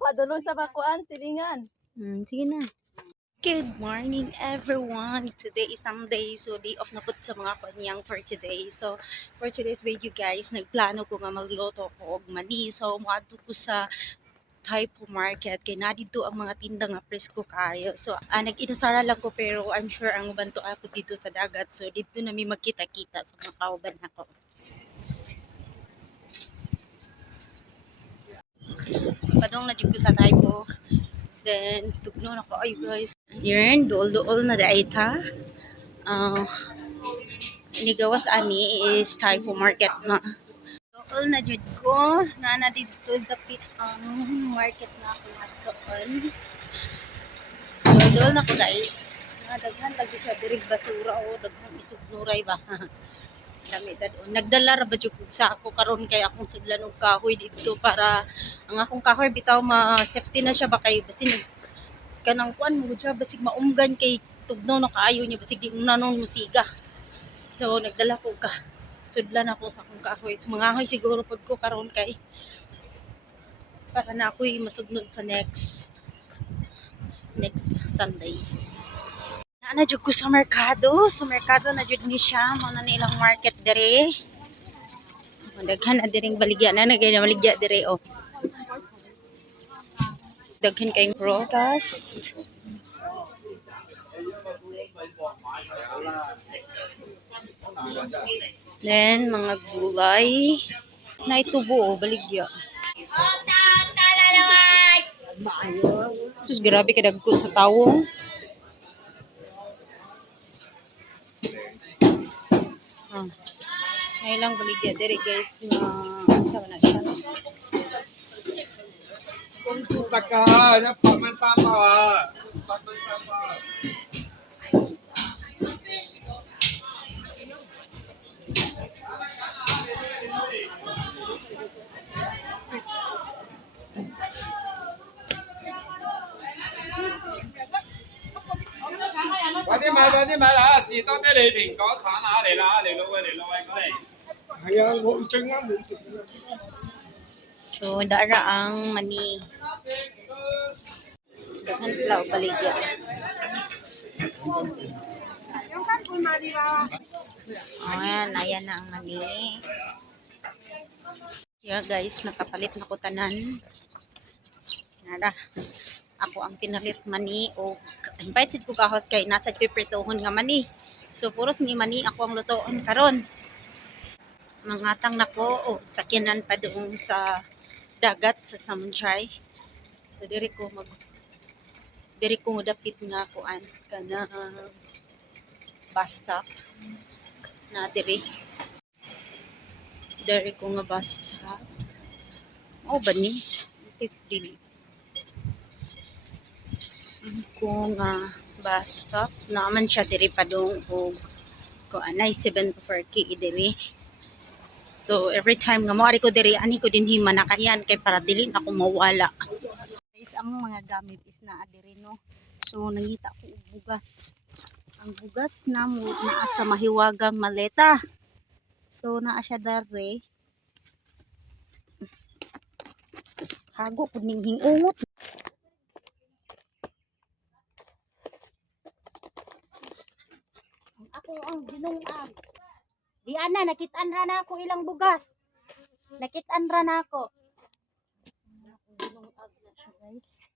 Padulong sa bakuan, silingan. Sige na. Good morning everyone. Today is Sunday, so day off na po sa mga kanyang for today. So for today's video guys, nagplano ko nga magluto ko og mani. So moadto ko sa Taipo Market kay nadito ang mga tinda nga presko kayo. So nag-inusara lang ko pero I'm sure ang banto ako dito sa dagat. So dito na mi magkita-kita sa mga kauban nako. So padong na dito sa Taipo. Then tugno na ko ay guys. Yun, duol-duol na daita. Inigawas ani is Taipo Market na. Duol na jud ko. Na dito dapit ang market na ako natoon. Duol na ko guys. Daghan lagi siya dirig basura o daghan isugnuray ba. Dami dadon. Nagdala ra ba jud sa ako karon kay akong sudlan og kahoy dito para ang akong kahoy bitaw ma-safety na siya ba kay basin kanang kuan mo siya basig maumgan kay tugnaw na kaayo niya basig di nanon musiga. So nagdala ko ka sudlan ako sa akong kahoy. So, mga kahoy siguro pud ko karon kay para na ako'y masugnod sa next Sunday. Na jud ko sa merkado na jud ni siya mo na nilang market dire. Daghan na diring baligya na nagay na baligya dire oh. Daghan kayong prutas. Then mga gulay na itubo baligya. Sus grabe ka dagko sa tawong. Ay lang baligya dire guys na sa na siya. Kung sukat ka, na pamansama ha. Pamansama.快啲買啦！士多啤梨、蘋果、橙啊嚟啦！嚟攞喂過嚟。係啊，我最啱冇食。So dara ang mani. Daghan sila og baligya. Ayan na ang mani. Yeah guys, nakapalit na ko tanan. Nara. Ako ang pinalit mani o invite ko kahos kay nasa pipritohon nga mani. So puros ni mani ako ang lutoon karon. Mangatang nako o sakyanan pa doon sa dagat sa Samunchay. So diri ko dapit nga kuan kana bus stop na diri ko nga bus stop. O ba ni? Dili ko nga bus stop naman siya diri padung og kuanay 7 per k diri. So every time nga moari ko diri ani ko dinhi manakayan kay para dili na ako mawala. Guys, ang mga gamit is naa diri no. So nangita ko og bugas. Ang bugas na mo naa sa mahiwagang maleta. So naa siya dare. Hago pud ning hingungot. Ako ang dinungag. Di ana nakit-an ra na ako ilang bugas. Nakit-an ra na ako. Dinungag na siya guys.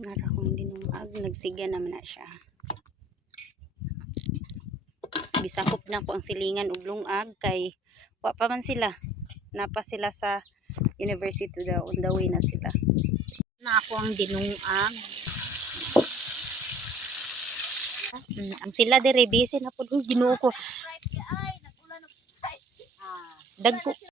Nara kong dinungag, nagsiga naman na siya. Gisakop na ko ang silingan ug lungag kay wa pa man sila. Napa sila sa university daw, on the way na sila. Na ako ang dinungag. Ang sila dire busy na pud Ginoo ko. Dagko